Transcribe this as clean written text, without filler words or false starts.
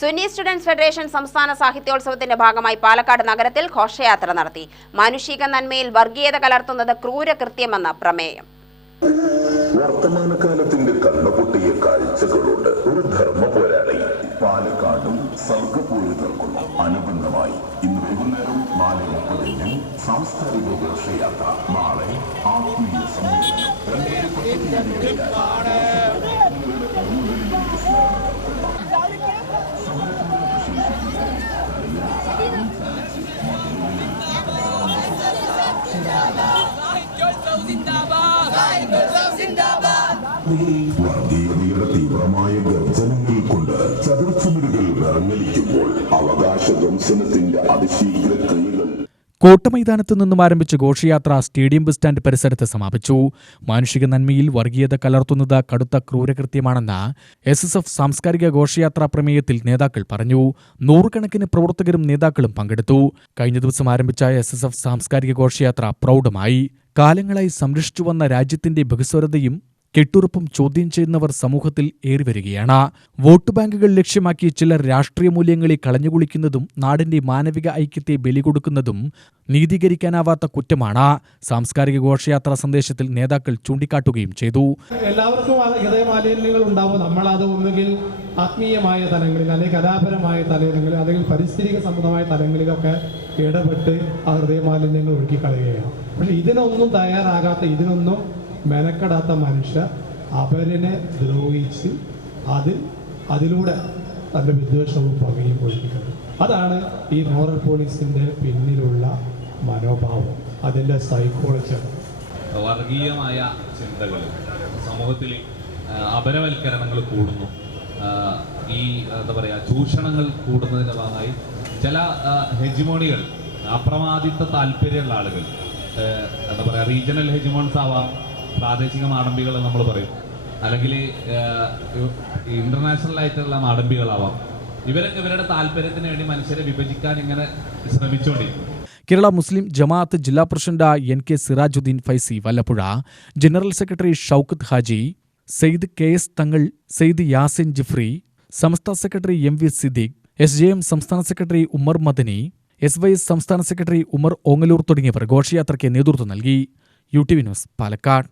Sunni students federation സംസ്ഥാന സാഹിത്യോത്സവത്തിന്റെ ഭാഗമായി പാലക്കാട് നഗരത്തിൽ ഘോഷയാത്ര നടത്തി. മാനുഷിക നന്മയിൽ വർഗീയത കലർത്തുന്നത് ക്രൂരകൃത്യമെന്ന പ്രമേയം. വർത്തമാനകാലത്തിന്റെ കണ്ണുപൊട്ടിയ കാഴ്ചകളുണ്ട്. ഒരു ധർമ്മ പോരാളി പാലക്കാടും സർഗപൂരിതർക്കും അനുബന്ധമായി ഇന്ന് വൈകുന്നേരം 4:30 സാംസ്കാരിക ഘോഷയാത്ര. നാളെ ആത്മീയ വർഗീയതയുടെ തീവ്രമായ ഗർജനങ്ങൾ കൊണ്ട് ചതുർച്ചുമരുകൾ വിറങ്ങലിക്കുമ്പോൾ അവകാശ ധ്വംസനത്തിന്റെ അതിശീഘ്ര ക്രിയകൾ. കോട്ടമൈതാനത്തു നിന്നും ആരംഭിച്ച ഘോഷയാത്ര സ്റ്റേഡിയം ബസ് സ്റ്റാൻഡ് പരിസരത്ത് സമാപിച്ചു. മാനുഷിക നന്മയിൽ വർഗീയത കലർത്തുന്നത് കടുത്ത ക്രൂരകൃത്യമാണെന്ന് SSF സാംസ്കാരിക ഘോഷയാത്രാ പ്രമേയത്തിൽ നേതാക്കൾ പറഞ്ഞു. 100 കണക്കിന് പ്രവർത്തകരും നേതാക്കളും പങ്കെടുത്തു. കഴിഞ്ഞ ദിവസം ആരംഭിച്ച SSF സാംസ്കാരിക ഘോഷയാത്ര പ്രൗഢമായി. കാലങ്ങളായി സംരക്ഷിച്ചുവന്ന രാജ്യത്തിന്റെ ബഹുസ്വരതയും കെട്ടുറപ്പും ചോദ്യം ചെയ്യുന്നവർ സമൂഹത്തിൽ ഏറിവരികയാണ്. വോട്ട് ബാങ്കുകൾ ലക്ഷ്യമാക്കി ചിലർ രാഷ്ട്രീയ മൂല്യങ്ങളെ കളഞ്ഞുകുളിക്കുന്നതും നാടിന്റെ മാനവിക ഐക്യത്തെ ബലികൊടുക്കുന്നതും നീതീകരിക്കാനാവാത്ത കുറ്റമാണ്. സാംസ്കാരിക ഘോഷയാത്രാ സന്ദേശത്തിൽ നേതാക്കൾ ചൂണ്ടിക്കാട്ടുകയും ചെയ്തു. എല്ലാവർക്കും ഹൃദയമാലിന്യങ്ങൾ ഉണ്ടാവും. നമ്മളത് ഒന്നുകിൽ ആത്മീയമായ തലങ്ങളിൽ, അല്ലെങ്കിൽ കലാപരമായ തലങ്ങളിൽ, അല്ലെങ്കിൽ പരിസ്ഥിതിക സംബന്ധമായ തലങ്ങളിലൊക്കെ ഇടപെട്ട് ആ ഹൃദയമാലിന്യങ്ങൾ ഒഴുക്കിക്കളയുകയാണ്. പക്ഷെ ഇതിനൊന്നും തയ്യാറാകാത്ത, ഇതിനൊന്നും മെനക്കെടാത്ത മനുഷ്യർ അവരനെ ദ്രോഹിച്ച് അതിലൂടെ തൻ്റെ വിദ്വേഷവും പകയും ഒഴിപ്പിക്കുന്നത്. അതാണ് ഈ മോറൽ പോലീസിൻ്റെ പിന്നിലുള്ള മനോഭാവം, അതിൻ്റെ സൈക്കോളജി. വർഗീയമായ ചിന്തകൾ സമൂഹത്തിൽ അപരവൽക്കരണങ്ങൾ കൂടുന്നു. ഈ എന്താ പറയുക, ചൂഷണങ്ങൾ കൂടുന്നതിൻ്റെ ഭാഗമായി ചില ഹെജിമോണികൾ, അപ്രമാദിത്വ താല്പര്യമുള്ള ആളുകൾ, എന്താ പറയുക, റീജിയണൽ ഹെജിമോൺസ് ആവാം, പ്രാദേശിക മാടമ്പികൾ നമ്മൾ പറയും, അല്ലെങ്കിൽ ഇന്റർനാഷണൽ ആയിട്ടുള്ള മാടമ്പികളാവാം. ഇവരൊക്കെ ഇവരുടെ താല്പര്യത്തിന് വേണ്ടി മനുഷ്യരെ വിഭജിക്കാൻ ഇങ്ങനെ ശ്രമിച്ചുകൊണ്ടിരിക്കും. കേരള മുസ്ലിം ജമാഅത്ത് ജില്ലാ president NK Sirajuddeen Faizy Vallappuzha, general secretary Shoukath Haji, Sayyid KS Thangal, Sayyid Yasin Jifri, സംസ്ഥാന സെക്രട്ടറി MV സിദ്ദീഖ്, SJM സംസ്ഥാന സെക്രട്ടറി ഉമർ മദനി, SYS സംസ്ഥാന സെക്രട്ടറി ഉമർ ഓങ്ങലൂർ തുടങ്ങിയവർ ഘോഷയാത്രയ്ക്ക് നേതൃത്വം നൽകി. UTV news, Palakkad.